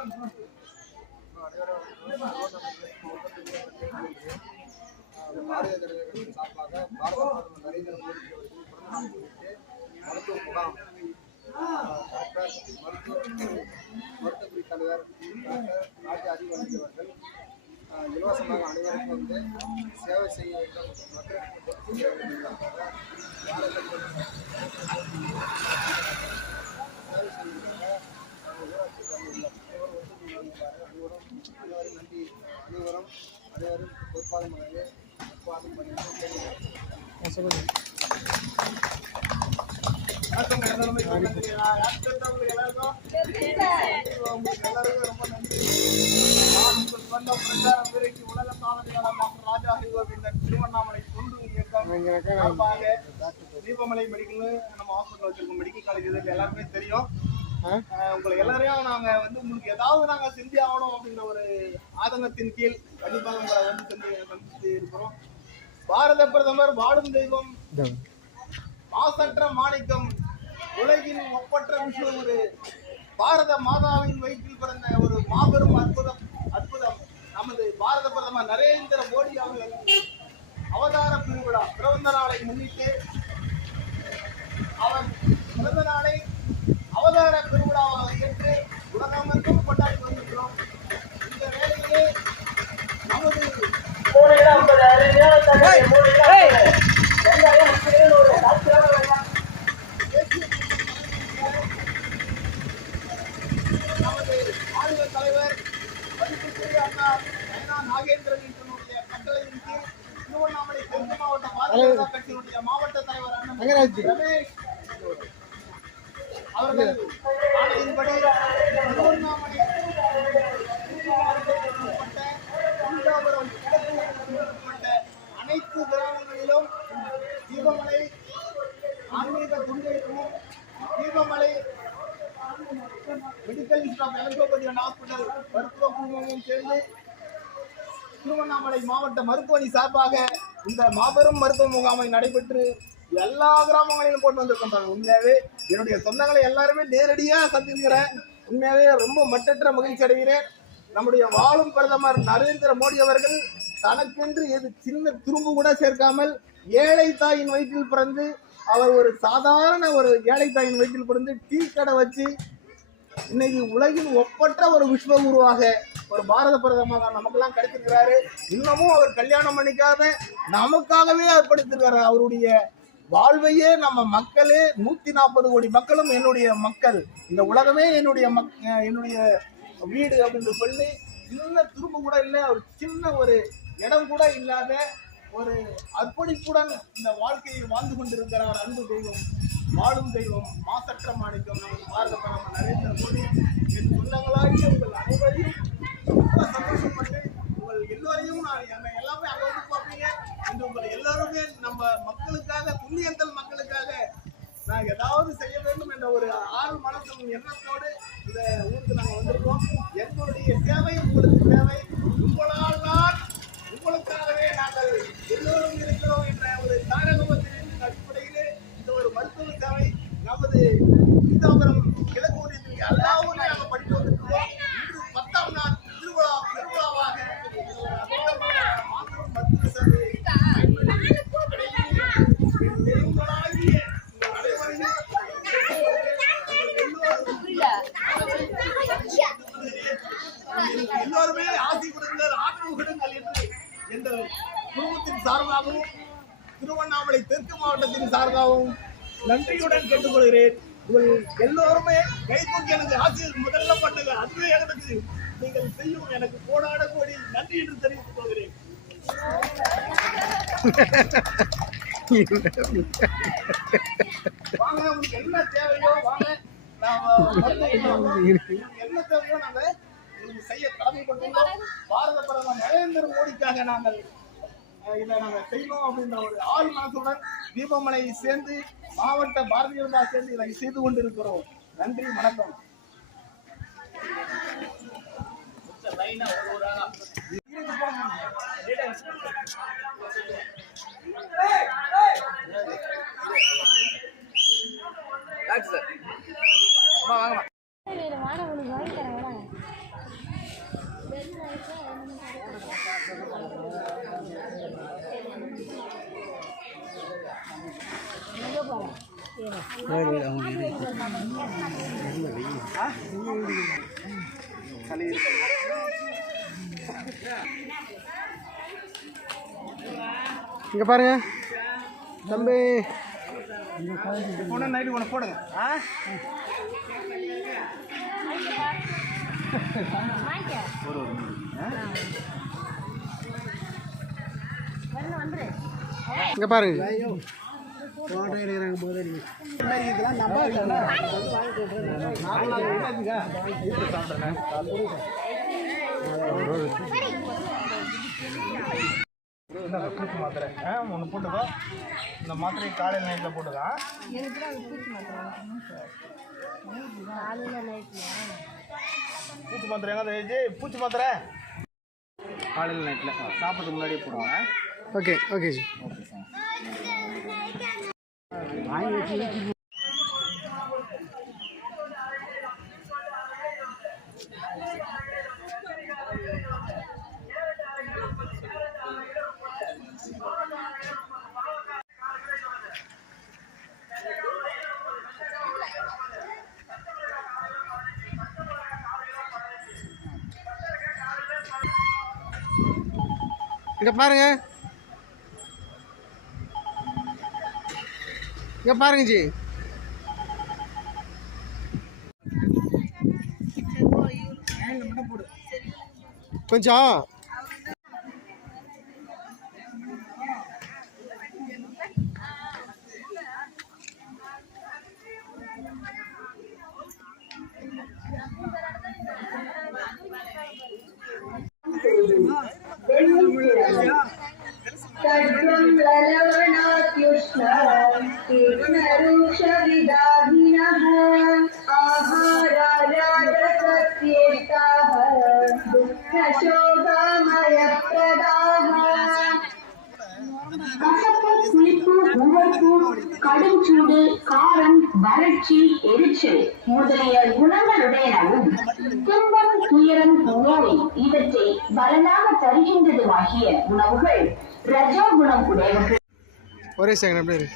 பாரதிய ஜனதா கட்சியின் சார்பாக பாரத பிரதமர் நரேந்திர மோடி அவர்கள் பிறந்தநாள் முன்னிட்டு மருத்துவ முகாம் டாக்டர் மருத்துவத்துறை தலைவர் டாக்டர் ராஜா அறிவாளி அவர்கள் இலவசமாக அனைவருக்கும் வந்து சேவை செய்ய வேண்டும், மக்களுக்கு செய்ய வேண்டும் சேவை செய்வதற்காக ஊராட்சி அனைவரும் நன்றி. அனைவரும் பொறுப்பாதம் ரொம்ப நன்றி. உலக சாதனையாளர் டாக்டர் ராஜா அறிவோவின் திருவண்ணாமலை தொண்டு இயக்கம் தீபமலை மெடிக்கல் நம்ம ஹாஸ்பிட்டல் வச்சிருக்கோம். மெடிக்கல் காலேஜ் எல்லாருமே தெரியும். உங்களை எல்லாரையும் நாங்க வந்து உங்களுக்கு ஏதாவது நாங்க செஞ்சு ஆகணும் அப்படின்ற ஒரு ஆதங்கத்தின் கீழ் கண்டிப்பாக உங்களை வந்து சந்தித்து இருக்கிறோம். பாரத பிரதமர் வாழும் தெய்வம், மாசற்ற மாணிக்கம், உலகின் ஒப்பற்ற விஷயம், ஒரு பாரத மாதாவின் வயிற்றில் பிறந்த ஒரு மாபெரும் அற்புதம் நமது பாரத பிரதமர் நரேந்திர மோடி அவர்கள் அவதார பெருவிழா பிறந்த நாளை முன்னிட்டு அவர் பிறந்த நாளை அவதார பெருவிழாவாக ஏற்று உலகமெங்கும் கொண்டாடி வந்திருக்கிறோம். இந்த வேளையிலே நமது நமது மாநில தலைவர் மதிப்புக்குரிய அண்ணா நாகேந்திரன் கட்டளையின் கீழ் திருவண்ணாமலை தெற்கு மாவட்ட பாரதிய ஜனதா கட்சியினுடைய மாவட்ட தலைவர் அண்ணன் ரமேஷ் அவர்கள் ஆணையின்படி திருவண்ணாமலை அனைத்து கிராமங்களிலும் தீபமலை ஆன்மீக துண்டிக்கும் தீபமலை மெடிக்கல் ஹாஸ்பிட்டல் மருத்துவ குழுமமும் சேர்ந்து திருவண்ணாமலை மாவட்ட மருத்துவமனை சார்பாக இந்த மாபெரும் மருத்துவ முகாமை நடைபெற்று எல்லா கிராமங்களிலும் போட்டு வந்திருக்கோம். உண்மையாவே என்னுடைய சொந்தங்களை எல்லாருமே நேரடியாக சந்திக்கிறேன். உண்மையாவே ரொம்ப மட்டற்ற மகிழ்ச்சி அடைகிறேன். நம்முடைய வாழும் பிரதமர் நரேந்திர மோடி அவர்கள் தனக்கென்று சின்ன துரும்பு கூட சேர்க்காமல் ஏழை தாயின் வயிற்றில் பிறந்து அவர் ஒரு சாதாரண ஒரு ஏழை தாயின் வயிற்றில் பிறந்து டீ கடை வச்சு இன்னைக்கு உலகின் ஒப்பற்ற ஒரு விஸ்வகுருவாக ஒரு பாரத பிரதமர் நமக்கெல்லாம் கிடைத்திருக்கிறாரு. இன்னமும் அவர் கல்யாணம் பண்ணிக்காத நமக்காகவே அர்ப்பணித்திருக்கிறார். அவருடைய வாழ்வையே நம்ம மக்களே 140 கோடி மக்களும் என்னுடைய மக்கள், இந்த உலகமே என்னுடைய வீடு அப்படின்னு சொல்லி சின்ன துரும்பு கூட இல்லை, ஒரு சின்ன ஒரு இடம் கூட இல்லாத ஒரு அர்ப்பணிப்புடன் இந்த வாழ்க்கையை வாழ்ந்து கொண்டிருக்கிறார். அன்பு தெய்வம், வாழும் தெய்வம், மாசற்ற மாணிக்கம் நமது பாரத பிரதமர் நரேந்திர மோடி. என் சொந்தங்களாகி உங்கள் அனைவரையும் ரொம்ப சந்தோஷப்பட்டு உங்கள் எல்லோரையும் நான் எல்லாமே அங்கே வந்து பார்ப்பீங்க. இந்த உங்கள் எல்லாருமே நம்ம மக்களுக்காக, துல்லியங்கள் மக்களுக்காக நான் ஏதாவது செய்ய வேண்டும் என்ற ஒரு ஆறு மனசும் எண்ணத்தோடு இந்த ஊருக்கு நாங்கள் வந்திருக்கோம். எங்களுடைய சேவை உங்களுக்கு தேவை, உங்களால் தான் உங்களுக்காகவே நாங்கள் எல்லோரும் இருக்கிறோம் என்ற ஒரு தாரகத்தின் அடிப்படையிலே இந்த ஒரு மருத்துவ சேவை நமது சீதாபுரம் கிழக்கு ஒன்றியத்தில் எல்லா ஊரையும் நாங்கள் படித்து வந்திருக்கிறோம். இன்று 10ஆம் நாள் பெருவிழாவாக மருத்துவ சேவை எல்லோருமே ஆசி கொடுங்கள், ஆதரவு கொடுங்கள் என்று என்ற குடும்பத்தின் சார்பாகவும் திருவண்ணாமலை தெற்கு மாவட்டத்தின் சார்பாகவும் நன்றியுடன் கேட்டுக்கொள்கிறேன். உங்கள் எல்லோருமே கை தூக்கி எனக்கு ஆசிரியர் முதல்ல பண்ணுங்க. அதுவே எனக்கு நீங்கள் செய்யும் எனக்கு கோடான கோடி நன்றி என்று தெரிவித்துக் கொள்கிறேன். வாங்க, உங்களுக்கு என்ன தேவையோ வாங்க, என்ன தேவையோ நாங்க உங்களுக்கு செய்ய கடமைப்பட்டுள்ளோம். பாரத பிரதமர் நரேந்திர மோடிக்காக நாங்கள் இதை நாங்கள் செய்யணும் அப்படின்ற ஒரு ஆள் மனசுடன் தீபமலை சேர்ந்து மாவட்ட பாரதிய ஜனதா சேர்ந்து இதை செய்து கொண்டிருக்கிறோம். நன்றி, வணக்கம். வாங்க இங்க பாருங்க தம்பி, நைட்டு ஒன்று போடுங்க. இங்க பாருங்க பூச்சி மாத்திரை ஒன்று போட்டுக்கோ. இந்த மாத்திரை காலையில் நைட்டில் போட்டுக்கா. பூச்சி மாத்திரை எங்கே எழுதி? பூச்சி மாத்திரை காலையில் நைட்டில் சாப்பிட்றதுக்கு முன்னாடியே போடுவாங்க. Okay okay okay sir. இங்க பாருங்க, இங்க பாருங்க ஜி. கொஞ்சம் கடும் சூடு, காரம், வறட்சி, எரிச்சல் முதலிய குணங்களுடையனவும் துன்பம், துயரம், நோய் இவற்றை பலனாக தருகின்றதுமாகிய உணவுகள் ரஜோ குணம் உடையவர்கள். ஒரே செகண்ட் அப்படியே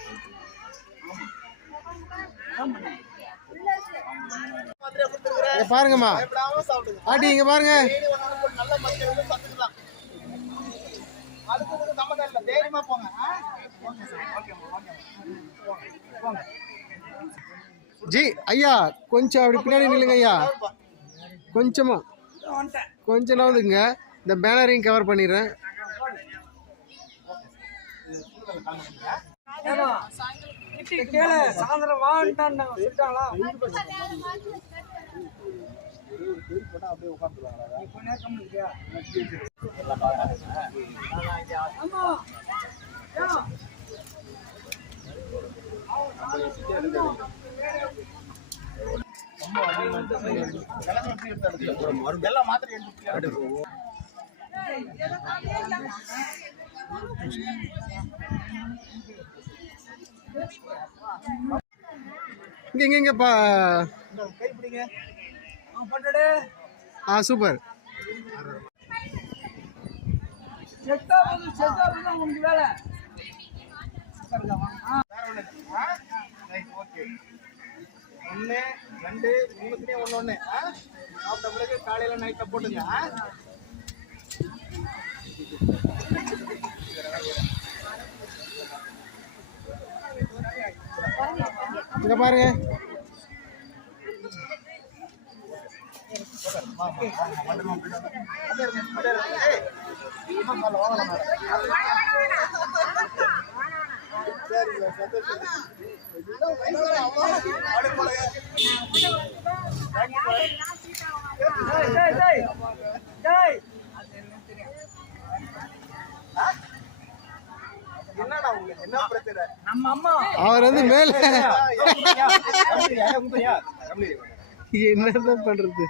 இங்க பாருங்கம்மா ஆட்டி, இங்க பாருங்க. தைரியமா போங்க. ஜி ஐயா கொஞ்சம் அப்படி பின்னாடி நில்லுங்க ஐயா. கொஞ்சமா கொஞ்சம் நவுந்துங்க. இந்த பேனரையும் கவர் பண்ணிடுறேன். சாயந்தரம் வாங்கிட்டாங்க சொல்லிட்டாங்களா? எல்லாம் மாத்திரை எடுத்து இங்க இங்க பா கை பிடிங்க. சூப்பர். உங்களுக்கு வேலை ஒன்று 2 3 1 சாப்பிட்ட பிறகு காலையில் நைட்டில் போட்டுங்க. இங்க பாருங்க. என்னடா உங்களுக்கு என்ன பிரச்சனை? நம்ம அம்மா அவர் வந்து மேல என்னதான் பண்றது?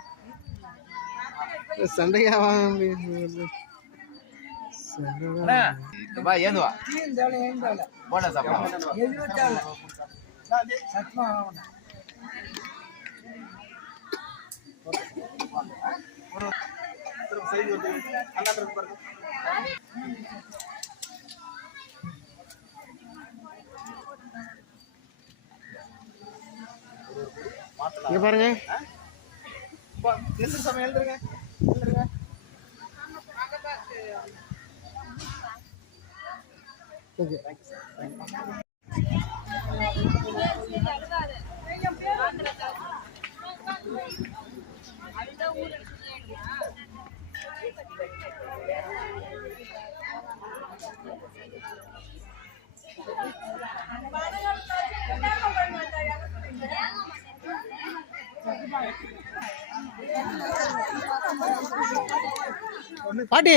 சண்டையா ஒரு திரும்ப செய்தி வந்து நல்லா இருக்கு பாருங்க. இங்க பாருங்க. எழுந்துரு சமயம் எழுந்துருங்க, எழுந்துருங்க. ஓகே. பாட்டி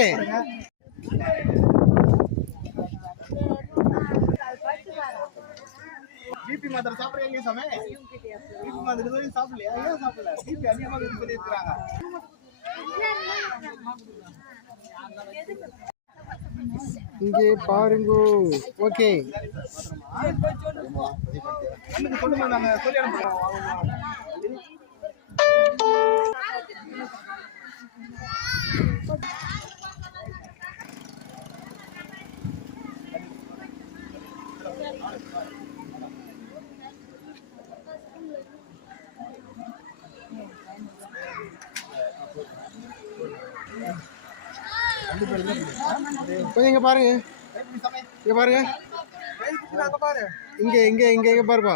பிபி மாத்திரை சாப்பிடுறீங்க சாமி? பிபி மாத்திரை இதுவரையும் சாப்பிடலையா? ஏன் சாப்பிடல? பிபி அதிகமாக இருக்குன்னு சொல்லியிருக்கிறாங்க. இங்கே பாருங்க. ஓகே. அன்னைக்கு கொண்டு வந்து நாங்கள் சொல்லி அனுப்புறோம். கொஞ்சம் இங்க பாருங்க. இங்க பாருங்க. இங்க இங்க இங்க இங்க பாருப்பா.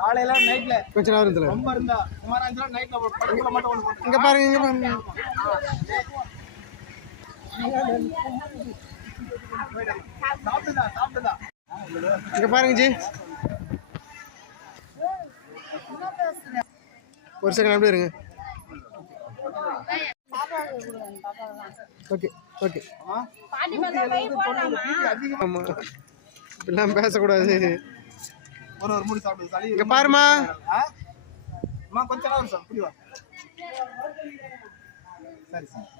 காலையில நைட்ல கொஞ்ச நேரத்துல ரொம்ப இருந்தா சுமாரா இருந்தா நைட்ல படுக்கல மட்டும் ஒன்று போட்டு இங்க பாருங்க. இங்க பாருங்க. சாப்பிட்டுதா சாப்பிட்டுதா. இங்க பாருங்க ஜி. ஒரு செகண்ட் அப்படியே இருங்க. Okay okay. ஆமா, இப்படிலாம் பேசக்கூடாது. ஒரு மூடி சாப்பிடுது சளி. இங்க பாருமா. அம்மா கொஞ்ச நேரம் சார் புரியுவா. சரி சார்.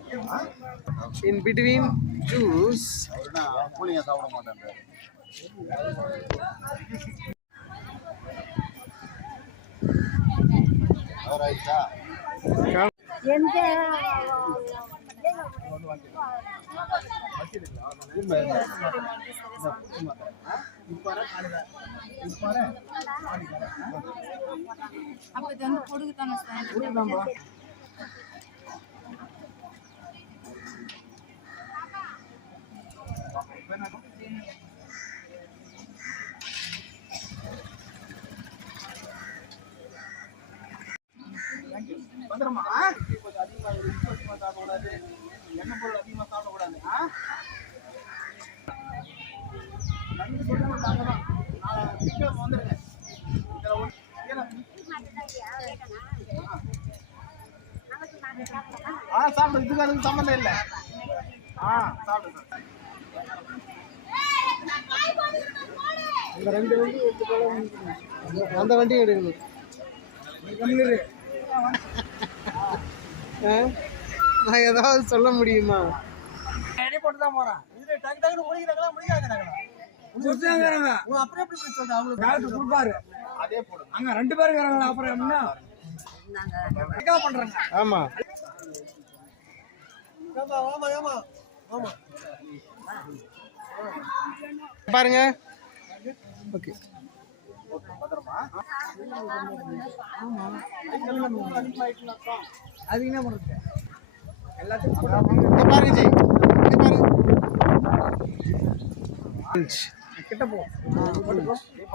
In between juice. கூலிங்க சாப்பிட மாட்டேன். வந்துடுமா? கொஞ்சம் அதிகமாக சாப்பிடக்கூடாது, எண்ணெய் பொருள் அதிகமாக சாப்பிடக்கூடாது. நன்றி சொல்ல மாட்டாங்க தான். நான் சீக்கிரம் வந்துடுங்க. சாப்பிடு, இதுக்கு அதுக்கு சம்மந்தம் இல்லை. சாப்பிடு சார். இந்த ரெண்டு வண்டி அந்த வண்டி எடுக்கணும். நான் ஏதாவது சொல்ல முடியுமா? போட்டு தான் போறேன். இது டக்கு டக்குன்னு முடிக்கிறாங்களா முடிக்கிறாங்க. அப்புறம் எப்படி சொல்றேன்? அவங்களுக்கு கொடுப்பாரு. அதே போடுங்க. அங்க 2 பேரும் இருக்கிறாங்களா? அப்புறம் எப்படின்னா பண்றாங்க. ஆமா பாருங்க. ஓகே. அது என்ன பண்றது? எல்லாத்தையும் இங்க பாருங்க ஜி. இங்க பாருங்க. கிட்ட போ.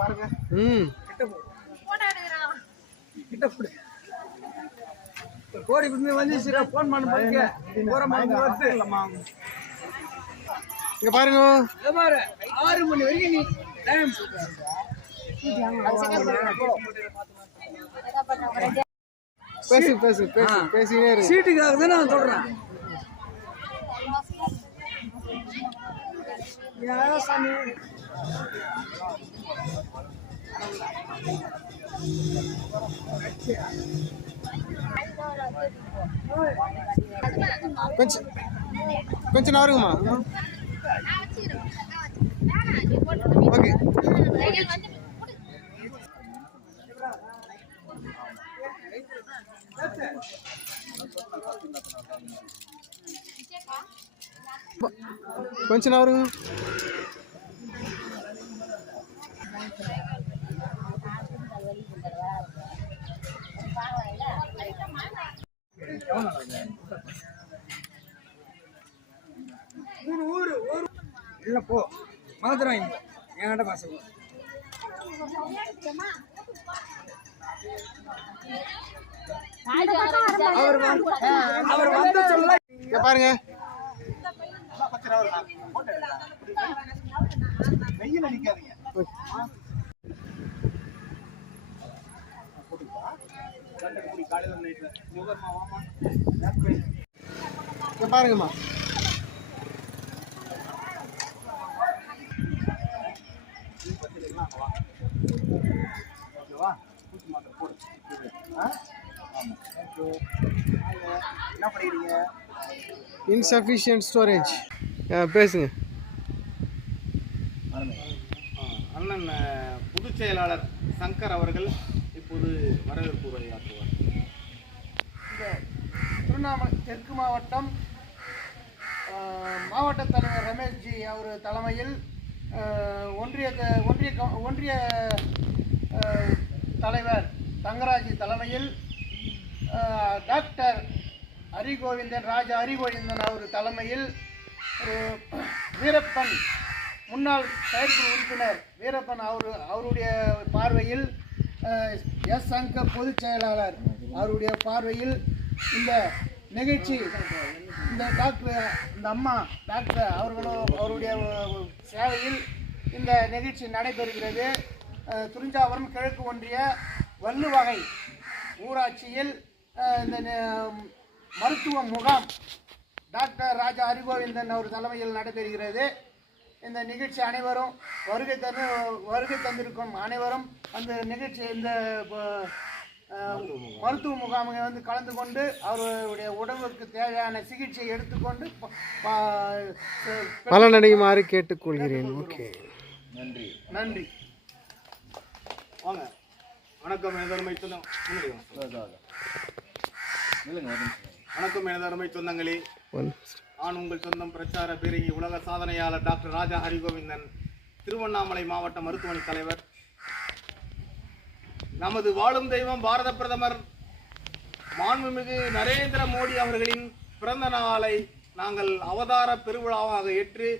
பாருங்க. கிட்ட போ. கிட்ட போ. கோடி குடுங்க வந்து சீரா ஃபோன் பண்ண பாருங்க. போறமா வந்து இல்லம்மா. இங்க பாருங்க. இத பாரு 6 மணி வரைக்கும் நீ டைம் பேசு பேசு பேசு பேசினே இரு. சீட்டுக்காக தான் நான் சொல்றேன். யாரா சாமி கொஞ்சம் கொஞ்சம் நவருங்கம்மா. ஓகே. கொஞ்சம் நவருங்க. இல்லை போ மாத்திரம் வாங்கி என்கிட்ட பசங்க அவர் வந்து சொல்ல இங்க பாருங்க. வெயில் அடிக்காதீங்க. இங்க பாருங்கம்மா. என்ன பண்ணிக்கிறீங்க? Insufficient storage. பேசுங்க. அண்ணன் பொதுச் செயலாளர் சங்கர் அவர்கள் இப்போது வரவேற்பு உரையாற்றுவார். திருவண்ணாமலை தெற்கு மாவட்டம் மாவட்ட தலைவர் ரமேஷ்ஜி அவர் தலைமையில் ஒன்றிய தலைவர் தங்கராஜ் தலைமையில் டாக்டர் ராஜா ஹரிகோவிந்தன் அவர் தலைமையில் வீரப்பன் முன்னாள் செயற்குழு உறுப்பினர் வீரப்பன் அவருடைய பார்வையில் எஸ் சங்கர் பொதுச் செயலாளர் அவருடைய பார்வையில் இந்த நிகழ்ச்சி இந்த அம்மா டாக்டர் அவருடைய சேவையில் இந்த நிகழ்ச்சி நடைபெறுகிறது. துரிஞ்சாபுரம் கிழக்கு ஒன்றிய வள்ளுவகை ஊராட்சியில் இந்த மருத்துவ முகாம் டாக்டர் ராஜா ஹரிகோவிந்தன் அவர் தலைமையில் நடைபெறுகிறது. இந்த நிகழ்ச்சி அனைவரும் வருகை தந்திருக்கும் அனைவரும் அந்த நிகழ்ச்சி இந்த மருத்துவ முகாமை வந்து கலந்து கொண்டு அவருடைய உடம்புக்கு தேவையான சிகிச்சை எடுத்துக்கொண்டு பலனடையுமாறு கேட்டுக்கொள்கிறேன். ஓகே, நன்றி. நன்றி. வாங்க. வணக்கம் எனதருமை சொந்தங்களே. நான் உங்கள் சொந்தம் பிரச்சார பேரகி உலக சாதனையாளர் டாக்டர் ராஜா ஹரிகோவிந்தன், திருவண்ணாமலை மாவட்ட மருத்துவமனை தலைவர். நமது வாழும் தெய்வம் பாரத பிரதமர் மாண்புமிகு நரேந்திர மோடி அவர்களின் பிறந்த நாளை நாங்கள் அவதார பெருவிழாவாக ஏற்று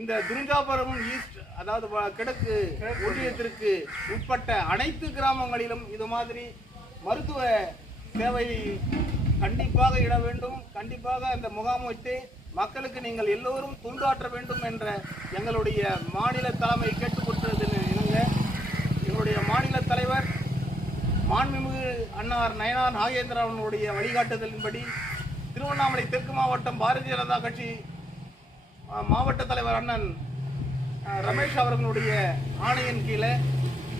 இந்த துரிஞ்சாபுரம் ஈஸ்ட், அதாவது கிழக்கு ஒன்றியத்திற்கு உட்பட்ட அனைத்து கிராமங்களிலும் இது மாதிரி மருத்துவ சேவை கண்டிப்பாக இட வேண்டும். கண்டிப்பாக அந்த முகாம் வைத்து மக்களுக்கு நீங்கள் எல்லோரும் தொண்டாற்ற வேண்டும் என்ற எங்களுடைய மாநில தலைமை கேட்டுக்கொண்டது. எங்களுடைய மாநில தலைவர் மாண்புமிகு அன்னார் நயனார் நாகேந்திரனுடைய வழிகாட்டுதலின்படி திருவண்ணாமலை தெற்கு மாவட்டம் பாரதிய ஜனதா கட்சி மாவட்ட தலைவர் அண்ணன் ரமேஷ் அவர்களுடைய ஆணையின் கீழே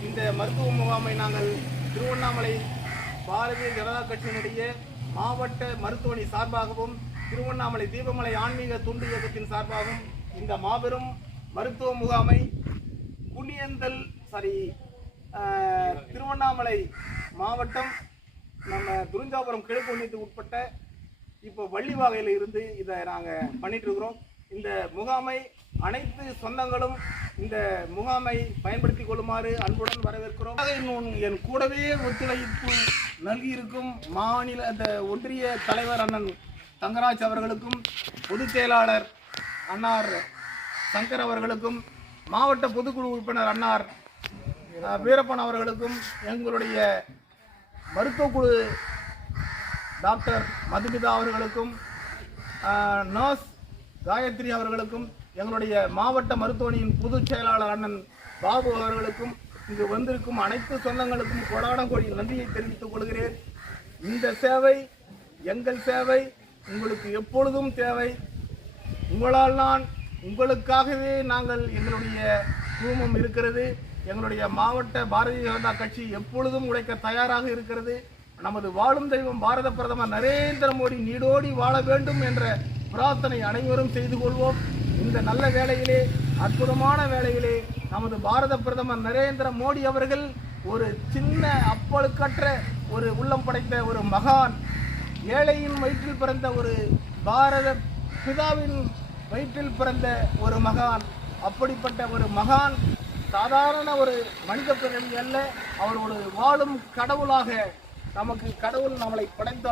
இந்த மருத்துவ முகாமை நாங்கள் திருவண்ணாமலை பாரதிய ஜனதா கட்சியினுடைய மாவட்ட மருத்துவமனை சார்பாகவும் திருவண்ணாமலை தீபமலை ஆன்மீக தொண்டு இயக்கத்தின் சார்பாகவும் இந்த மாபெரும் மருத்துவ முகாமை திருவண்ணாமலை மாவட்டம் நம்ம துரிஞ்சாபுரம் கிழக்கு ஒன்றியத்துக்கு உட்பட்ட இப்போ வள்ளிவாகையில் இருந்து இதை நாங்கள் பண்ணிட்டு இருக்கிறோம். இந்த முகாமை அனைத்து சொந்தங்களும் இந்த முகாமை பயன்படுத்தி கொள்ளுமாறு அன்புடன் வரவேற்கிறோம். என் கூடவே ஒத்துழைப்பு நல்கியிருக்கும் மாநில ஒன்றிய தலைவர் அண்ணன் தங்கராஜ் அவர்களுக்கும், பொதுச் செயலாளர் அன்னார் சங்கர் அவர்களுக்கும், மாவட்ட பொதுக்குழு உறுப்பினர் அன்னார் வீரப்பன் அவர்களுக்கும், எங்களுடைய மருத்துவக்குழு டாக்டர் மதுமிதா அவர்களுக்கும், நர்ஸ் காயத்ரி அவர்களுக்கும், எங்களுடைய மாவட்ட மருத்துவமனையின் பொதுச் செயலாளர் அண்ணன் பாபு அவர்களுக்கும், இங்கு வந்திருக்கும் அனைத்து சொந்தங்களுக்கும் கொடான கோடி நன்றியை தெரிவித்துக் கொள்கிறேன். இந்த சேவை எங்கள் சேவை, உங்களுக்கு எப்பொழுதும் தேவை. உங்களால் உங்களுக்காகவே நாங்கள் எங்களுடைய குழுமம் இருக்கிறது. எங்களுடைய மாவட்ட பாரதிய ஜனதா கட்சி எப்பொழுதும் உழைக்க தயாராக இருக்கிறது. நமது வாழும் தெய்வம் பாரத பிரதமர் நரேந்திர மோடி நீடோடி வாழ வேண்டும் என்ற பிரார்த்தனை அனைவரும் செய்து கொள்வோம். இந்த நல்ல வேளையிலே, அற்புதமான வேளையிலே நமது பாரத பிரதமர் நரேந்திர மோடி அவர்கள் ஒரு சின்ன அப்பழுக்கற்ற ஒரு உள்ளம் படைத்த ஒரு மகான், ஏழையின் வயிற்றில் பிறந்த ஒரு பாரத பிதாவின் வயிற்றில் பிறந்த ஒரு மகான். அப்படிப்பட்ட ஒரு மகான் சாதாரண ஒரு மனித பிறவி அல்ல, அவர் ஒரு வாழும் கடவுளாக நமக்கு கடவுள் நம்மளை படைத்து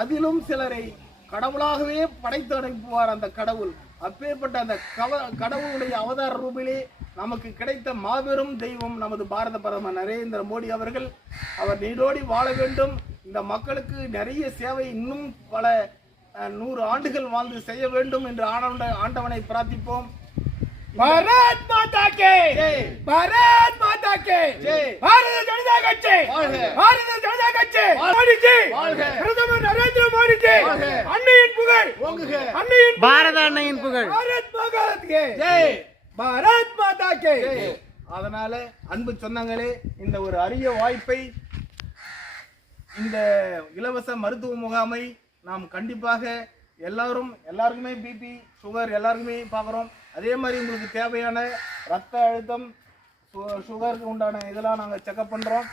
அதிலும் சிலரை கடவுளாகவே படைத்து அனுப்புவார் அந்த கடவுள். அப்பேற்பட்ட அந்த கடவுளுடைய அவதார ரூபிலே நமக்கு கிடைத்த மாபெரும் தெய்வம் நமது பாரத பிரதமர் நரேந்திர மோடி அவர்கள். அவர் நீடோடி வாழ வேண்டும். இந்த மக்களுக்கு நிறைய சேவை இன்னும் பல 100 ஆண்டுகள் வாழ்ந்து செய்ய வேண்டும் என்று ஆண்டவனை பிரார்த்திப்போம். பாரத் மாதா கே ஜெய், பாரத் மாதா கே ஜெய், பாரதிய ஜனதா கட்சி வாழ்க, பாரதிய ஜனதா கட்சி மோடி ஜி வாழ்க, பிரதமர் நரேந்திர மோடி ஜி வாழ்க, அன்னையின் புகழ் ஓங்குக, அன்னையின் பாரத அன்னையின் புகழ், பாரத் மாதா கே ஜெய், பாரத் மாதா கே ஜெய். அதனால அன்பு சொந்தங்களே, இந்த ஒரு அரிய வாய்ப்பை, இந்த இலவச மருத்துவ முகாமை நாம் கண்டிப்பாக எல்லாருக்குமே பிபி சுகர் எல்லாருக்குமே பார்க்குறோம். அதே மாதிரி உங்களுக்கு தேவையான ரத்த அழுத்தம் சுகருக்கு உண்டான இதெல்லாம் நாங்கள் செக்அப் பண்ணுறோம்.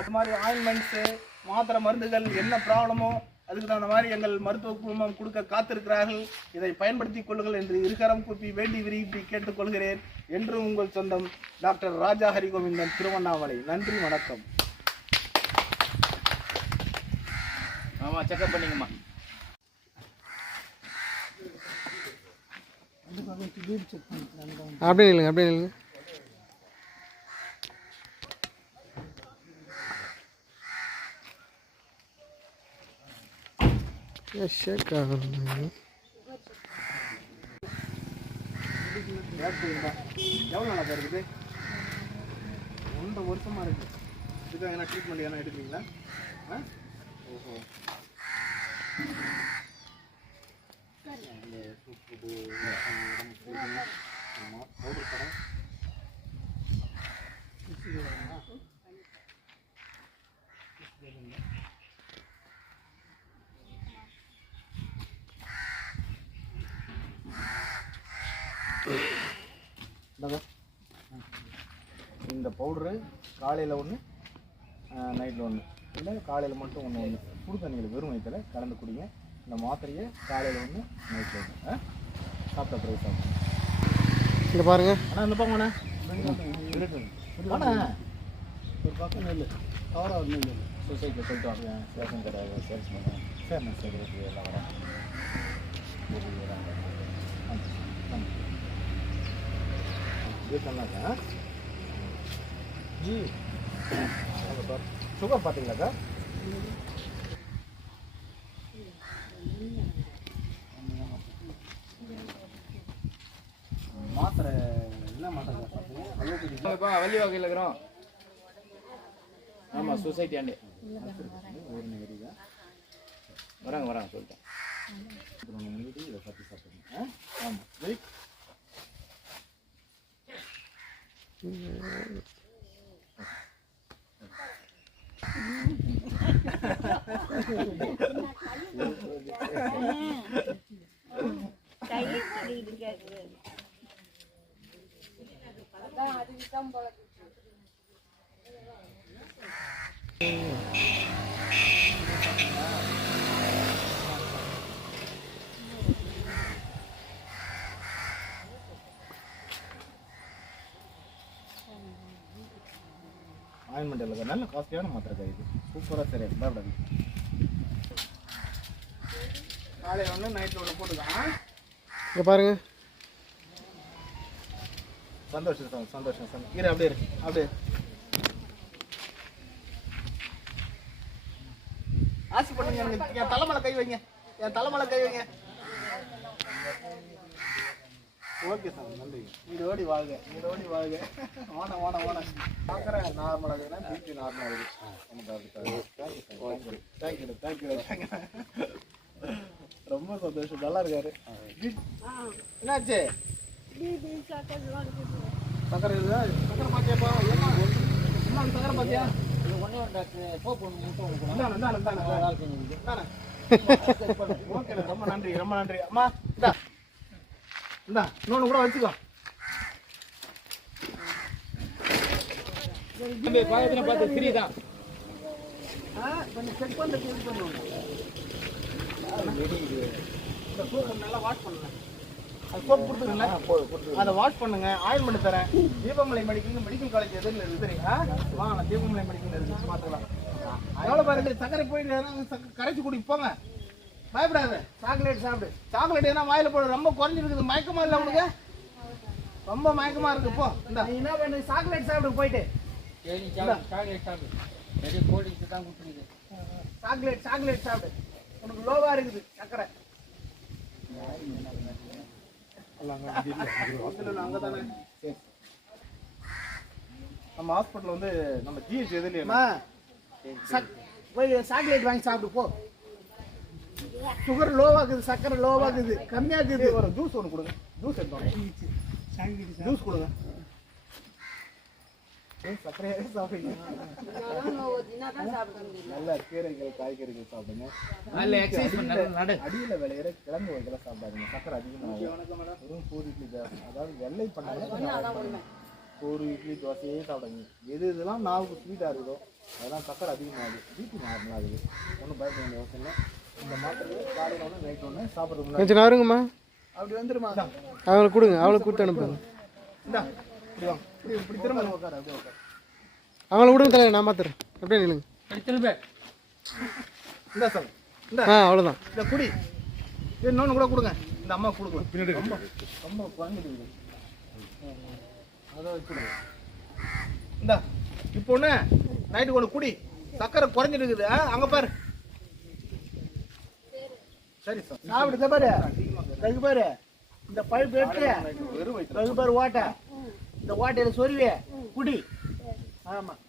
இது மாதிரி ஆயின்மெண்ட்ஸு மாத்திரை மருந்துகள் என்ன ப்ராப்ளமோ அதுக்கு தகுந்த மாதிரி எங்கள் மருத்துவ குழுமம் கொடுக்க காத்திருக்கிறார்கள். இதை பயன்படுத்திக் கொள்ளுங்கள் என்று இருகரம் கூப்பி வேண்டி விரும்பி கேட்டுக்கொள்கிறேன். என்றும் உங்கள் சொந்தம் டாக்டர் ராஜா ஹரிகோவிந்தன், திருவண்ணாமலை. நன்றி, வணக்கம். ஆமாம், செக்அப் பண்ணிங்கம்மா. அப்படியே இல்லைங்க, அப்படியே இல்லைங்க. எவ்வளோ நாளாக இருக்குது? 1.5 வருஷமாக இருக்குது. இதுக்காக என்ன ட்ரீட்மெண்ட் என்ன எடுக்கிறீங்களா? ஓஹோ. இந்த பவுடரு காலையில் ஒன்று, நைட்டில் ஒன்று, இல்லை காலையில் மட்டும் ஒன்று சுடு தண்ணியில் வெறும் வயிற்றில் கலந்து குடிங்க. இந்த மாத்திரையை காலையில் ஒன்று, நைட்டில் ஒன்று சாப்பிட்ட பிறகு சாப்பிடுங்க. இங்கே பாருங்க அண்ணா, இந்த பக்கம் அண்ணா ஒரு பக்கம் நெல் கவராக ஒரு நெல் சொசைட்டியில் சொல்லிட்டு வாங்க. ரேஷன் கடை சேல்ஸ் பண்ணுறேன். சரிண்ணா, சரி, ஓகே, எல்லாம் வரேன். சொன்னாக்கா ஜி சுகர் பார்த்தீங்களாக்கா? மாத்திரை என்ன மாத்திரை பார்த்தீங்க? வள்ளி வகையில் இருக்கிறோம். ஆமாம், சொசைட்டி ஆண்டு வராங்க சொல்லிட்டேன். இதை பற்றி சாப்பிடுங்க. ஆமாம், வெயிட். ஆயின்மெண்ட் இல்லை, நல்ல காஸ்ட்லியான மாத்திரை இது. சூப்பராக சரி, பயப்படாது. காலையில் ஒன்று, நைட்டில் ஒன்று போட்டுக்கலாம். இங்கே பாருங்க. சந்தோஷம் சந்தோஷம். கீரை அப்படியே இருக்கு, அப்படியே ஆசி பண்ணுங்க. எனக்கு என் தலைமலை கை வைங்க, என் தலைமலை கை வைங்க. ஓகே சார், நன்றி. நீடோடி வாழ்க, நீடோடி வாழ்க. ஓன ஓன ஓன பார்க்குறேன். நார்மலாக இருக்குன்னா பிபி நார்மலாக இருக்கு. Thank you thank you. ரொம்ப சந்தோஷம், நல்லா இருக்காரு. என்னாச்சு? சக்கரை இல்லை, சக்கரை பார்த்தியாப்பா? என்ன சக்கரை பார்த்தியா? ஓகே, ரொம்ப நன்றி, ரொம்ப நன்றி. அம்மா இந்தா இந்தா இன்னொன்று கூட வச்சுக்கோ. கொஞ்சம் செக் பண்ணுறது யூஸ் பண்ணுவாங்க. இந்த சோப்பு நல்லா வாஷ் பண்ணுங்க. அது சோப் கொடுத்துருங்க, அதை வாஷ் பண்ணுங்க. ஆயில்மெண்ட் தரேன். தீபமலை மெடிக்கல் காலேஜ் எதுன்னு இருக்குது தெரியுங்களா? வாங்க, தீபமலை மெடிக்கல் இருக்குது, பார்த்துக்கலாம். எவ்வளோ பாருங்க, சர்க்கரை போயிட்டு கரைச்சி குடி போங்க, பயப்படாத. சாக்லேட் சாப்பிடு. சாக்லேட் ஏன்னா வாயில போடு. ரொம்ப குறைஞ்சிருக்குது, மயக்கமா இல்லை உனக்கு? ரொம்ப மயக்கமா இருக்கு. போ இந்த என்ன பண்ணு, சாக்லேட் சாப்பிடு போயிட்டு. சாக்லேட் சாக்லேட் சாப்பிடு. உனக்கு லோவா இருக்குது சக்கரை. அங்கதானே நம்ம ஹாஸ்பிட்டல் வந்து நம்ம ஜிஹெச் எது இல்லையா? போய் சாக்லேட் வாங்கி சாப்பிடு போ. சுகர் லோவாக்குது, சக்கரை லோவாக்குது, கம்மியாக்குது. ஒரு ஜூஸ் ஒன்று கொடுங்க. ஜூஸ் எடுத்தோம், ஜூஸ் கொடுங்க. சக்கரையாவே சாப்பிடுங்க. நல்ல கீரைகள் காய்கறிகள் சாப்பிடுங்க. அடியில் விளையிற கிழங்கு வகைகளை சாப்பிடாதீங்க. சக்கரை அதிகமாக. வெறும் பூரி இட்லி தோசை, அதாவது வெள்ளை பண்ணாங்க. பூரி இட்லி தோசையே சாப்பிடுங்க. எது இதெல்லாம் நாவுக்கு ஸ்வீட்டாக இருக்குதோ அதெல்லாம் சக்கரை அதிகமாகுது. பிபி நார்மலாக இருக்குது. ஒன்றும் பயப்பட வேண்டிய அவசியம் இல்லை. இந்த மாத்திரை காலையில் ஒன்று நைட் ஒன்று சாப்பிட்றதுக்கு கொஞ்சம் நவருங்கம்மா. அப்படி வந்துருமா? அவங்களுக்கு கொடுங்க, அவளுக்கு கொடுத்து அனுப்புங்க. இந்தா இப்படி வாங்க, இப்படி திரும்ப உட்காரு, அப்படியே உட்காரு. அவங்கள விடுங்க தலைவர், நான் பார்த்துறேன். அப்படியே நில்லுங்க. இந்த சார் இந்த அவ்வளோதான். இந்த குடி. இன்னொன்று கூட கொடுங்க. இந்த அம்மா கொடுங்க. பின்னாடி ரொம்ப ரொம்ப குழந்தைங்க அதை வச்சுடுங்க. இந்தா இப்போ ஒன்று நைட்டு ஒன்று குடி. சக்கரை குறைஞ்சிட்டு இருக்குது. அங்கே பாரு. சரி சார் சாப்பிடுத பாரு. அதுக்கு பாரு இந்த பழுப்பு எடுத்து அதுக்கு பாரு ஓட்டை. இந்த ஓட்டையில் சொருவே குடி. ஆமாம்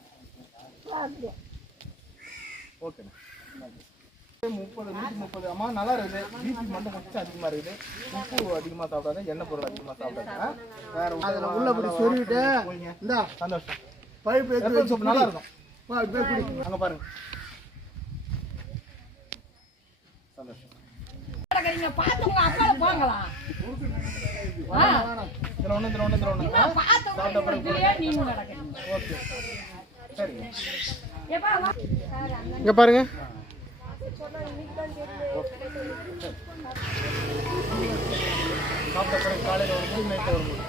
ஓகேண்ணா. 30 130. அம்மா நல்லா இருக்குது. பிபி மட்டும் கொஞ்சம் அதிகமாக இருக்குது. உப்பு அதிகமாக சாப்பிடாத, எண்ணெய் பொருள் அதிகமாக சாப்பிடாத. வேற அதில் உள்ளபடி சொருவிட்டு இந்தா சந்தோஷம். பழுப்பு எடுத்து சோப்பு நல்லா இருக்கும். குடி. அங்கே பாருங்க. சந்தோஷம். இங்கே பாருங்க. காலையில் வரும்போது நைட்டில் வரும்போது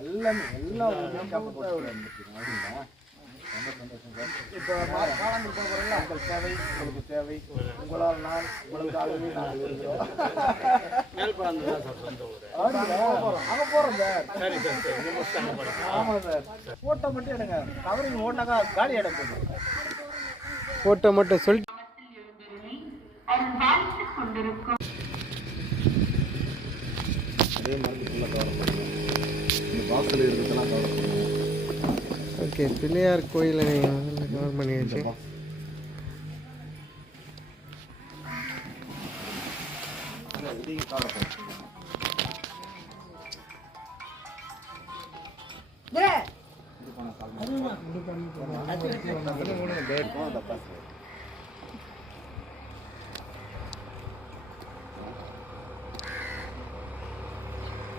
எல்லாமே எல்லா ஊர்லையும் சாப்பிட்டு ரொம்ப சந்தோஷம் சார். இப்போ காலங்கள் போகிறீங்களா? உங்கள் தேவை உங்களுக்கு தேவை. உங்களால் நான் உங்களுக்கு ஆகவே நாங்கள் இருக்கிறோம். அங்கே போகிறோம் சார். சரி சார். ஆமாம் சார். ஃபோட்டோ மட்டும் எடுங்க. கவரிங் ஓட்டினாக்கா காலி இடம் போகுது. ஃபோட்டோ மட்டும் சொல்லிட்டு அதே மாதிரி ஃபுல்லாக கவர் பண்ணுங்க. இந்த பாக்ஸில் இருக்கிறதெல்லாம் கவர் பண்ணுங்க. ஓகே, பிள்ளையார் கோயிலை நீங்கள் கவர் பண்ணியாச்சு. இதையும் கவர் பண்ணுங்க.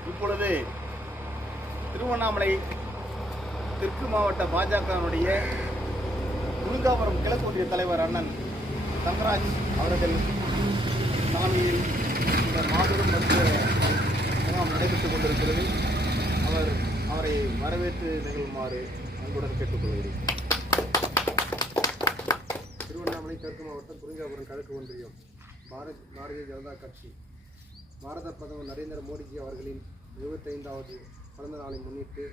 இப்பொழுது திருவண்ணாமலை தெற்கு மாவட்ட பாஜகவினுடைய துலுங்காபுரம் கிழக்கு ஒன்றிய தலைவர் அண்ணன் தங்கராஜ் அவர்கள் தலைமையில் இந்த மாபெரும் மருத்துவ முகாம் நடைபெற்றுக் கொண்டிருக்கிறது. அவரை வரவேற்று நிகழுமாறு அன்புடன் கேட்டுக்கொள்கிறேன். திருவண்ணாமலை தெற்கு மாவட்டம் துலுங்காபுரம் கிழக்கு ஒன்றியம் பாரதிய ஜனதா கட்சி பாரத பிரதமர் நரேந்திர மோடிஜி அவர்களின் 75வது பிறந்த நாளை முன்னிட்டு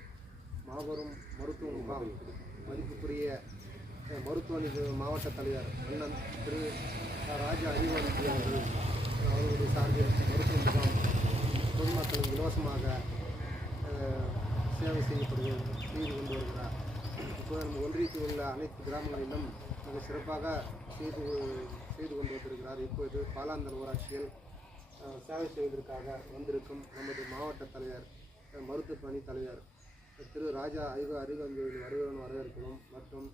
மாபெரும் மருத்துவ முகாம் மதிப்புக்குரிய மருத்துவ மாவட்ட தலைவர் அண்ணன் திரு ராஜா அறிவாளி அவர்களுடைய சார்பில் மருத்துவ முகாம் பொதுமக்களுக்கு இலவசமாக சேவை செய்து கொண்டு வருகிறார். இப்போ நம்ம ஒன்றியத்தில் உள்ள அனைத்து கிராமங்களிலும் மிக சிறப்பாக செய்து கொண்டு வந்திருக்கிறார். இப்போது பாலாந்தர் ஊராட்சியில் சேவை செய்வதற்காக வந்திருக்கும் நமது மாவட்ட தலைவர் மருத்துவ பணி தலைவர் திரு ராஜா அருகம்புலியில் வருகிறவன் வரவேற்கிறோம். மற்றும்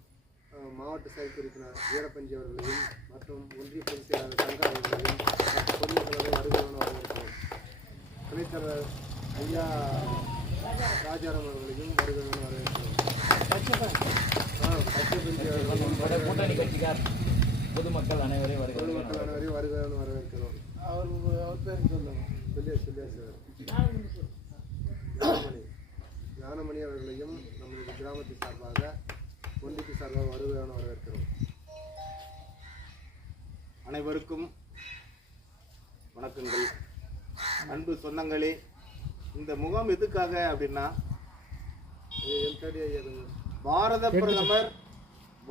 மாவட்ட செயற்குழு உறுப்பினர் வீரப்பஞ்சி அவர்களையும் மற்றும் ஒன்றிய பொதுச் செயலாளர் சங்கர் அவர்களையும் மற்றும் பொதுமக்களை வருகிறவன் வரவேற்கிறோம். துணைத்தலைவர் ஐயா ராஜாராம் அவர்களையும் வருகிறவன் வரவேற்கிறோம். பச்சைப்பஞ்சி அவர்களையும் கூட்டணி கட்சிக்கார் பொதுமக்கள் அனைவரையும் வருகிறவன் வரவேற்கிறோம். அவர் பேர் சொல்லியா சார் ஞானமணி அவர்களையும் நம்முடைய கிராமத்து சார்பாக ஒன்றிய சார்பாக வருகிறவன் வரவேற்கிறோம். அனைவருக்கும் வணக்கங்கள். அன்பு சொந்தங்களே, இந்த முகாம் எதுக்காக அப்படின்னா, பாரத பிரதமர்,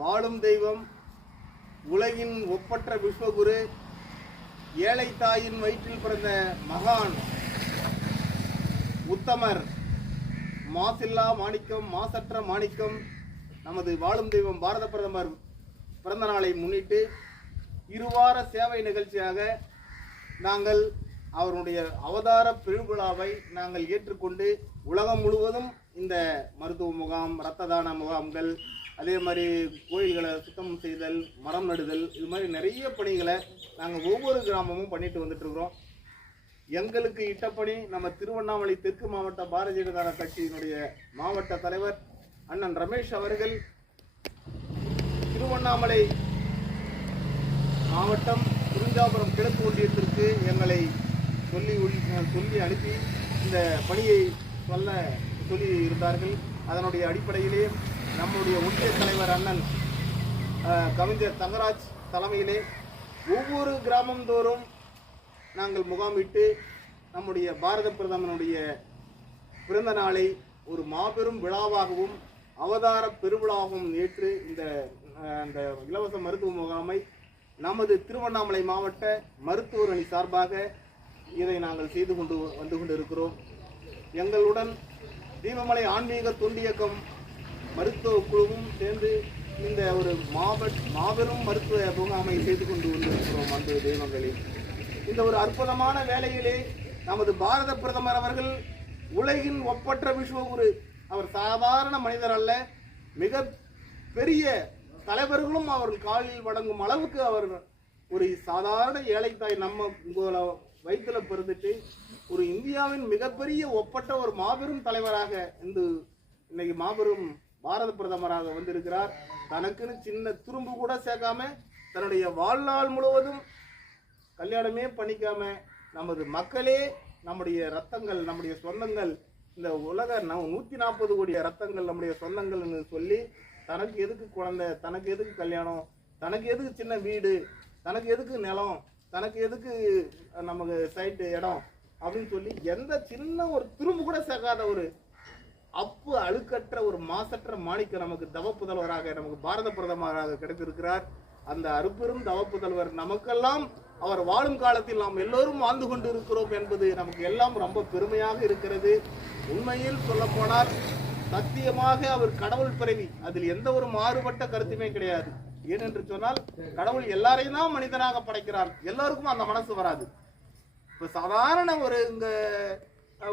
வாழும் தெய்வம், உலகின் ஒப்பற்ற விஸ்வகுரு, ஏழை தாயின் வயிற்றில் பிறந்த மகான், உத்தமர், மாசில்லா மாணிக்கம், மாசற்ற மாணிக்கம், நமது வாழும் தெய்வம் பாரத பிரதமர் பிறந்த நாளை முன்னிட்டு இருவார சேவை நிகழ்ச்சியாக நாங்கள் அவருடைய அவதார பெருவிழாவை நாங்கள் ஏற்றுக்கொண்டு உலகம் முழுவதும் இந்த மருத்துவ முகாம், இரத்த தான முகாம்கள், அதே மாதிரி கோயில்களை சுத்தம் செய்தல், மரம் நடுதல், இது மாதிரி நிறைய பணிகளை நாங்கள் ஒவ்வொரு கிராமமும் பண்ணிட்டு வந்துட்டு இருக்கிறோம். எங்களுக்கு இட்டப்பணி நம்ம திருவண்ணாமலை தெற்கு மாவட்ட பாரதிய ஜனதா கட்சியினுடைய மாவட்ட தலைவர் அண்ணன் ரமேஷ் அவர்கள் திருவண்ணாமலை மாவட்டம் குறிஞ்சாபுரம் கிழக்கு ஒன்றியத்திற்கு எங்களை சொல்லி அனுப்பி இந்த பணியை சொல்லி இருந்தார்கள். அதனுடைய அடிப்படையிலே நம்முடைய ஒன்றிய தலைவர் அண்ணன் கவிஞர் தங்கராஜ் தலைமையிலே ஒவ்வொரு கிராமம் தோறும் நாங்கள் முகாமிட்டு நம்முடைய பாரத பிரதமனுடைய பிறந்த நாளை ஒரு மாபெரும் விழாவாகவும் அவதார பெருவிழாவும் ஏற்று இந்த இலவச மருத்துவ முகாமை நமது திருவண்ணாமலை மாவட்ட மருத்துவர் அணி சார்பாக இதை நாங்கள் செய்து வந்து கொண்டிருக்கிறோம். எங்களுடன் தீபமலை ஆன்மீக தொண்டியக்கம் மருத்துவ குழுவும் சேர்ந்து இந்த ஒரு மாபெரும் மருத்துவ முகாமை செய்து கொண்டு வந்திருக்கிறோம். அன்பு தெய்வங்களில் இந்த ஒரு அற்புதமான வேளையிலே நமது பாரத பிரதமர் அவர்கள் உலகின் ஒப்பற்ற விஸ்வகுரு, அவர் சாதாரண மனிதர் அல்ல, மிக பெரிய தலைவர்களும் அவர்கள் காலில் வணங்கும் அளவுக்கு அவர் ஒரு சாதாரண ஏழை தாய் நம்ம வயிற்றுல பிறந்துட்டு ஒரு இந்தியாவின் மிகப்பெரிய ஒப்பற்ற ஒரு மாபெரும் தலைவராக இன்னைக்கு மாபெரும் பாரத பிரதமராக வந்திருக்கிறார். தனக்குன்னு சின்ன துரும்பு கூட சேர்க்காம தன்னுடைய வாழ்நாள் முழுவதும் கல்யாணமே பண்ணிக்காம நமது மக்களே, நம்முடைய ரத்தங்கள், நம்முடைய சொந்தங்கள், இந்த உலக 140 கோடி ரத்தங்கள் நம்முடைய சொந்தங்கள்னு சொல்லி தனக்கு எதுக்கு குழந்தை, தனக்கு எதுக்கு கல்யாணம், தனக்கு எதுக்கு சின்ன வீடு, தனக்கு எதுக்கு நிலம், தனக்கு எதுக்கு நமக்கு சைட்டு இடம் அப்படின்னு சொல்லி எந்த சின்ன ஒரு துரும்பு கூட சேர்க்காத ஒரு அழுக்கற்ற ஒரு மாசற்ற மாணிக்க நமக்கு தவ புதல்வராக நமக்கு பாரத பிரதமராக கிடைத்திருக்கிறார். அந்த அருப்பெரும் தவ புதல்வர் நமக்கெல்லாம் அவர் வாழும் காலத்தில் நாம் எல்லோரும் வாழ்ந்து கொண்டு இருக்கிறோம் என்பது நமக்கு எல்லாம் ரொம்ப பெருமையாக இருக்கிறது. உண்மையில் சொல்ல போனால் சத்தியமாக அவர் கடவுள் பிறவி, அதில் எந்த ஒரு மாறுபட்ட கருத்துமே கிடையாது. ஏனென்று சொன்னால் கடவுள் எல்லாரையும் தான் மனிதனாக படைக்கிறார், எல்லாருக்கும் அந்த மனசு வராது. இப்ப சாதாரண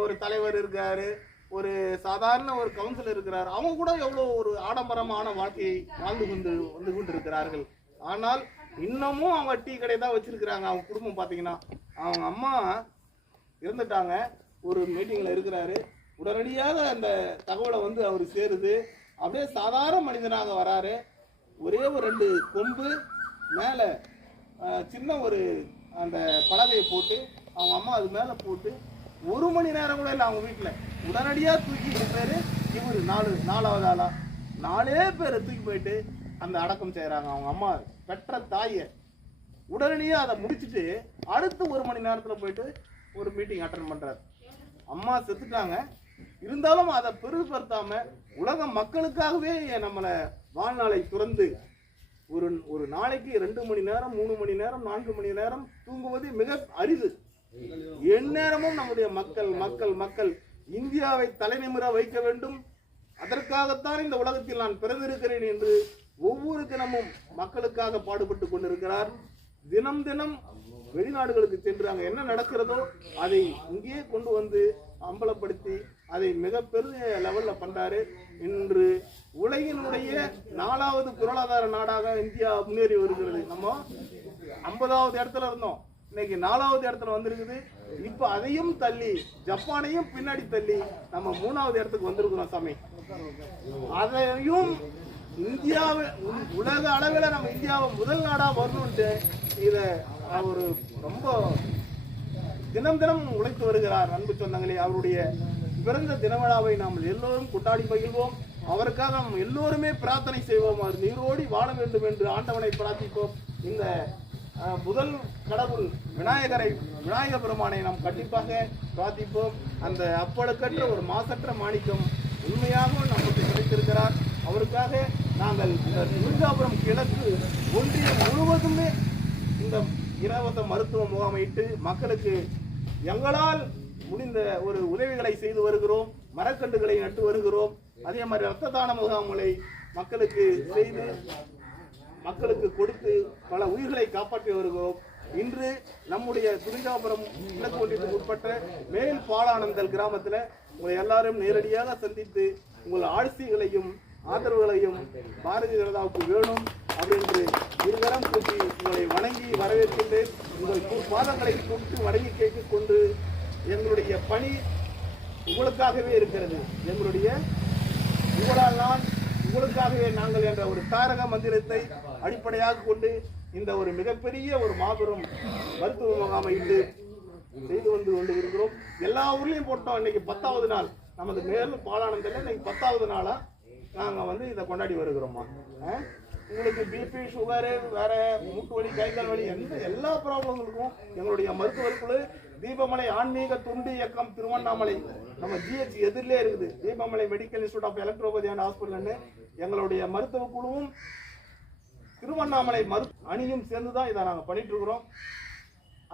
ஒரு தலைவர் இருக்காரு, ஒரு சாதாரண ஒரு கவுன்சிலர் இருக்கிறார், அவங்க கூட எவ்வளவு ஒரு ஆடம்பரமான வாழ்க்கையை வந்து கொண்டு இருக்கிறார்கள். ஆனால் இன்னமும் அவங்க டீ கடை தான் வச்சிருக்கிறாங்க. அவங்க குடும்பம் பார்த்தீங்கன்னா அவங்க அம்மா இறந்துட்டாங்க, ஒரு மீட்டிங்ல இருக்கிறாரு, உடனடியாக அந்த தகவலை அவர் சேருது. அப்படியே சாதாரண மனிதனாக வராரு. ஒரே ஒரு 2 கொம்பு மேல சின்ன ஒரு அந்த பலகையை போட்டு அவங்க அம்மா அது மேல போட்டு 1 மணி நேரம் கூட இல்லை அவங்க வீட்டுல உடனடியா தூக்கி பேரு இவரு 4வது ஆளா 4 பேரை தூக்கி போயிட்டு அந்த அடக்கம் செய்யறாங்க. அவங்க அம்மா பெற்ற தாய உடனடியா அதை முடிச்சுட்டு அடுத்து 1 மணி நேரத்துல போயிட்டு ஒரு மீட்டிங் அட்டன் பண்றாரு. அம்மா செத்துட்டாங்க, இருந்தாலும் அதை பெருசுபடுத்தாம உலக மக்களுக்காகவே நம்மளை வாழ்நாளை துறந்து ஒரு நாளைக்கு 2 மணி நேரம் 3 மணி நேரம் 4 மணி நேரம் தூங்குவது மிக அரிது. எந்நேரமும் நம்முடைய மக்கள் மக்கள் மக்கள் இந்தியாவை தலைநிமிர வைக்க வேண்டும், அதற்காகத்தான் இந்த உலகத்தில் நான் பிறந்திருக்கிறேன் என்று ஒவ்வொரு தினமும் மக்களுக்காக பாடுபட்டு கொண்டிருக்கிறார். தினம் தினம் வெளிநாடுகளுக்கு சென்று அங்க என்ன நடக்கிறதோ அதை இங்கேயே கொண்டு வந்து அம்பலப்படுத்தி அதை மிகப்பெரிய லெவல்ல பண்றாரு. இன்று உலகினுடைய 4வது பொருளாதார நாடாக இந்தியா முன்னேறி வருகிறது. நம்ம 50வது இடத்துல இருந்தோம், இன்னைக்கு 4வது இடத்துல வந்திருக்குது. இப்ப அதையும் தள்ளி ஜப்பானையும் பின்னாடி தள்ளி நம்ம 3வது இடத்துக்கு வந்திருக்கிறோம் சாமி. அதையும் இந்தியாவை உலக அளவில் நம்ம இந்தியாவை முதல் நாடா வரணும்ட்டு இத அவர் ரொம்ப தினம் தினம் உழைத்து வருகிறார். அன்பு சொந்தங்களே, அவருடைய பிறந்த தினவிழாவை நாம் எல்லோரும் கொண்டாடி மகிழ்வோம். அவருக்காக நாம் எல்லோருமே பிரார்த்தனை செய்வோம். அவர் நீரோடி வாழ வேண்டும் என்று ஆண்டவனை பிரார்த்திப்போம். இந்த முதல் கடவுள் விநாயக பெருமானை நாம் கண்டிப்பாக பிரார்த்திப்போம். அந்த அப்பழுக்கற்ற ஒரு மாசற்ற மாணிக்கம் உண்மையாக நமக்கு கிடைத்திருக்கிறார். அவருக்காக நாங்கள் இந்த துர்காபுரம் கிழக்கு ஒன்றியம் முழுவதுமே இந்த இலவச மருத்துவ முகாமையிட்டு மக்களுக்கு எங்களால் முடிந்த ஒரு உதவிகளை செய்து வருகிறோம். மரக்கன்றுகளை நட்டு வருகிறோம். அதே மாதிரி இரத்த தான முகாம்களை மக்களுக்கு செய்து மக்களுக்கு கொடுத்து பல உயிர்களை காப்பாற்றி வருகிறோம். இன்று நம்முடைய துரிஞ்சாபுரம் கிழக்கு ஒன்றியத்துக்கு உட்பட்ட மேல் பாலானந்தல் கிராமத்தில் உங்களை எல்லாரும் நேரடியாக சந்தித்து உங்கள் ஆட்சிகளையும் ஆதரவுகளையும் பாரதிய ஜனதாவுக்கு வேணும் அப்படின்னு இருகரம் கூட்டி உங்களை வணங்கி வரவேற்கின்றேன். உங்கள் பாதங்களை தொட்டு வணங்கி கேட்டுக் கொண்டு எங்களுடைய பணி உங்களுக்காகவே இருக்கிறது. உங்களால் நான் உங்களுக்காகவே நாங்கள் என்ற ஒரு தாரக மந்திரத்தை அடிப்படையாக கொண்டு இந்த ஒரு மிகப்பெரிய ஒரு மாபெரும் மருத்துவ முகாமை இன்று செய்து வந்து கொண்டு இருக்கிறோம். எல்லா ஊர்லயும் போட்டோம். இன்னைக்கு 10வது நாள் நமது மேலும் பாலானந்தில் இன்னைக்கு 10வது நாளா நாங்கள் இதை கொண்டாடி வருகிறோமா. உங்களுக்கு பிபி, சுகரு, வேற மூட்டு வலி, கைகால் வலி, எல்லா ப்ராப்ளங்களுக்கும் எங்களுடைய மருத்துவர் குழு தீபமலை ஆன்மீக தொண்டு இயக்கம் திருவண்ணாமலை நம்ம ஜிஹெச் எதிரிலே இருக்குது. Deepamalai medical institute of electropathy and ஹாஸ்பிட்டல்னு எங்களுடைய மருத்துவ குழுவும் திருவண்ணாமலை அணியும் சேர்ந்துதான் இதை நாங்கள் பண்ணிட்டு இருக்கிறோம்.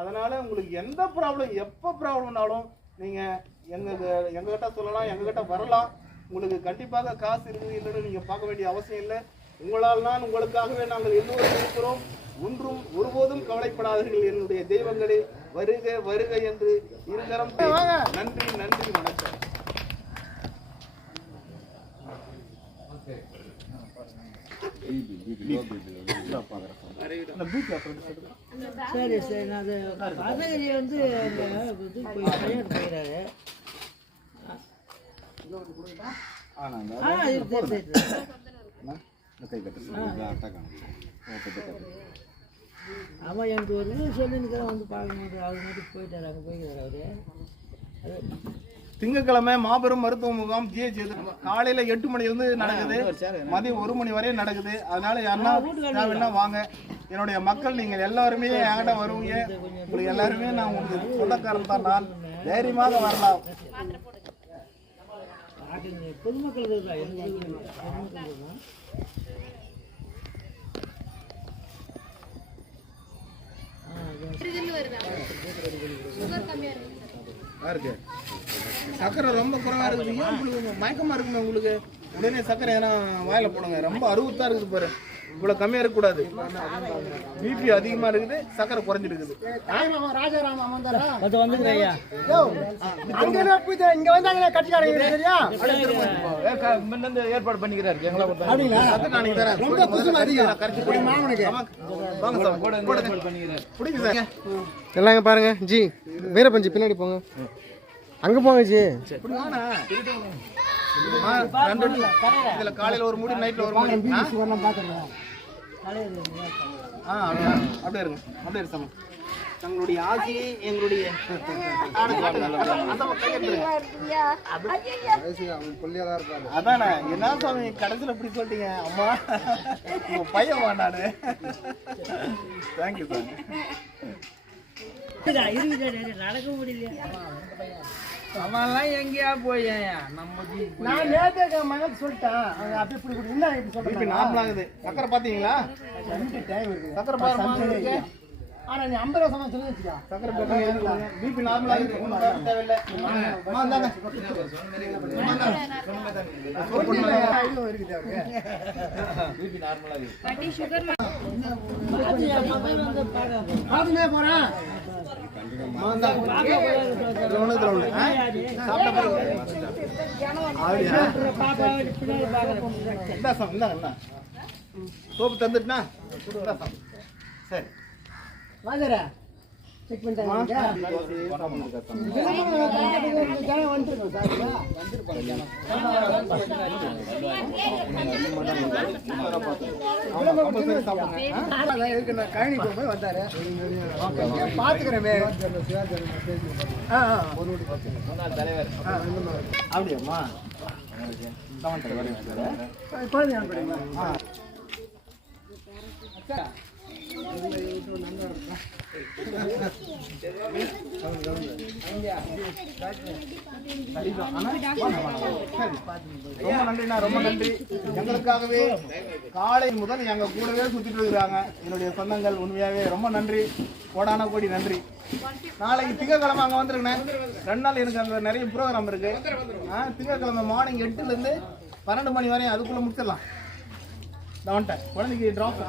அதனால உங்களுக்கு எந்த ப்ராப்ளம் எப்போ ப்ராப்ளம்னாலும் நீங்க எங்ககிட்ட சொல்லலாம், எங்ககிட்ட வரலாம். உங்களுக்கு கண்டிப்பாக காசு இருக்குது இல்லைன்னு நீங்க பார்க்க வேண்டிய அவசியம் இல்லை. உங்களால் நான் உங்களுக்காகவே நாங்கள் எல்லோரும் இருக்கிறோம். ஒன்றும் ஒருபோதும் கவலைப்படாதீர்கள் என்னுடைய தெய்வங்களே. வருக வருக என்று இருகரம் நன்றி நன்றி வணக்கம். சரி சரி, நான் அது பதவி வந்து இது போய் கல்யாணம் போயிடாரு. ஆமாம், எனக்கு ஒரு இது சொல்லியிருக்கிறேன் வந்து பார்க்கும்போது அவர் மட்டும் போயிட்டார். அங்கே போய்க்கிறார் அவர். திங்கட்கிழமை மாபெரும் மருத்துவ முகாம் ஜிஹெச் காலையில 8 மணிலிருந்து நடக்குது, மதியம் 1 மணி வரையும் நடக்குது. அதனால யாருன்னா வாங்க. என்னுடைய மக்கள் நீங்கள் எல்லாருமே என்கிட்ட வருவீங்க. உங்களுக்கு எல்லாருமே நான் உங்களுக்கு சொந்தக்காரன் தான். நான் தைரியமாக வரலாம். பொதுமக்கள் தான் பொதுமக்கள் தான். இருக்கு சக்கரை ரொம்ப குறைவா இருக்குது. ஏன் உங்களுக்கு மயக்கமா இருக்குங்க? உங்களுக்கு உடனே சக்கரை எதனா வாயில போடுங்க. ரொம்ப அறுபத்தா இருக்குது பாரு. இவ்வளவு கம்மியா இருக்கக்கூடாது. பிபி அதிகமா இருக்குது, சக்கரை குறைஞ்சிருக்குது. ஏற்பாடு பண்ணிக்கிறாரு. எல்லாங்க பாருங்க ஜி, வீரப்பஞ்சி பின்னாடி போங்க, அங்க போங்க ஜி. இதுல காலையில ஒரு முடி, நைட்ல ஒரு முடி. அப்படியே இருங்க, அப்படியே இருங்க. தங்களுடைய ஆசையை எங்களுடைய அதானே என்ன சாமி கடைசியில் இப்படி சொல்லிட்டீங்க. அம்மா உங்க பையன் வாண்டானு. Thank you sir. நடக்க முடியல. அவன்லாம் எங்கேயா போய் நான் நேற்று மகன் சொல்லிட்டேன். அப்படி இப்படி என்ன நார்மலாகுது. சக்கரை பாத்தீங்களா? டைம் இருக்கு. சக்கரை பாருங்க. ஆனா நீ 50 ரூபா சமாளிச்சு வச்சுக்கா. சக்கரை போட்டு பிபி நார்மலா இருக்கு, ஒண்ணும் பயப்பட தேவையில்லை. அம்மா இந்தாங்க. பாத்துனே போறேன். சோப்பு தந்துட்டுனா சரி. வாங்கடா. செக் பண்ணிட்டாங்க. கழனி போய் வந்தாரு. பாத்துக்கிறேன். அப்படியாம்மா? ரொம்ப நன்றிண்ணா, ரொம்ப நன்றி. எங்களுக்காகவே காலை முதல் எங்க கூடவே சுத்திட்டு இருக்கிறாங்க என்னுடைய சொந்தங்கள். உண்மையாவே ரொம்ப நன்றி, கோடான கோடி நன்றி. நாளைக்கு திங்கக்கிழமை அங்க வந்துருக்கேன். 2 நாள் எனக்கு அங்க நிறைய ப்ரோக்ராம் இருக்கு. திங்கக்கிழமை மார்னிங் 8 ல இருந்து 12 மணி வரையும் அதுக்குள்ள முடிச்சிடலாம். நான் வந்துட்டேன். குழந்தைக்கு ட்ராப்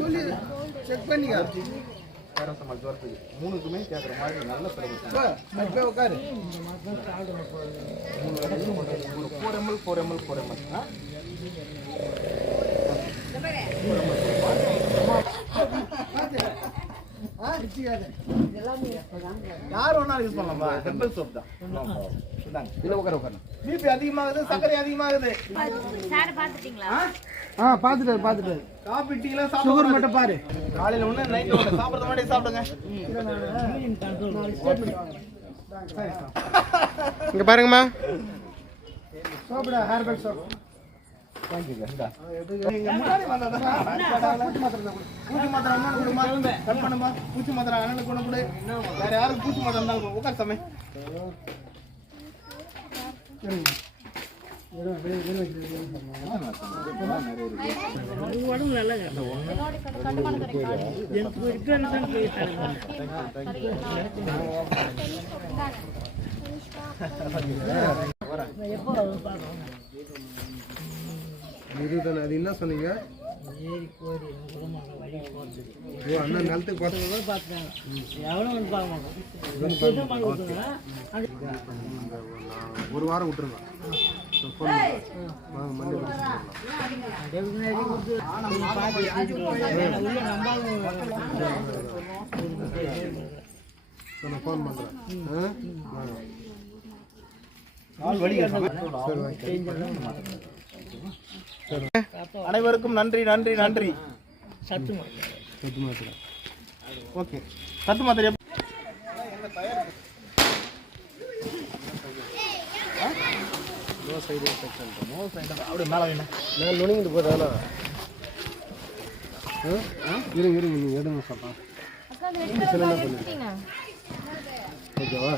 சொல்லி செக் பண்ணிக்க. மூணுக்குமே கேட்குற மாதிரி நல்ல சிறப்பு. உட்காரு. 4 ml. யார் வேணாலும் யூஸ் பண்ணலாமா? ஹெர்பல் சோப் தான். பிபி அதிகமாகுது, சர்க்கரை அதிகமாகுது. பாத்துட்டாரு. காபி டீல சுகர் மட்டும் பாரு. காலையில ஒண்ணு நைட்ல ஒண்ணு சாப்பிடுறத மாதிரி சாப்பிடுங்க. இங்க பாருங்கம்மா. சோப்புடா, ஹேர்பல் சோப். நீங்க முன்னாடி வந்தா பூச்சி மாத்திரை அண்ணனுக்கு கொடுமா, கட் பண்ணுமா. பூச்சி மாத்திரை அண்ணனுக்கு கொண்டு கொடு. வேற யாரும் பூச்சி மாத்திரை இருந்தாலும் உட்கார் சாமி. உடம்பு நல்லா இதுதானே, அது என்ன சொன்னீங்க? ஏறி கோரி வழி போகிறது. ஓ, அண்ணா நிலத்துக்கு பார்த்து பார்த்துட்டாங்க. எவ்வளோ வந்து பார்க்க மாட்டோம். ஒரு வாரம் விட்டுருங்க. ஃபோன் பண்ணுறேன். அனைவருக்கும் நன்றி நன்றி நன்றி. சத்து மாத்திரை. ஓகே, சத்து மாத்திரை அப்படியே மேலே வேணும். நான் நுணுங்கிட்டு போதானா? இருங்க நீங்கள் எடுங்க சொல்கிறேன். ஓகேவா?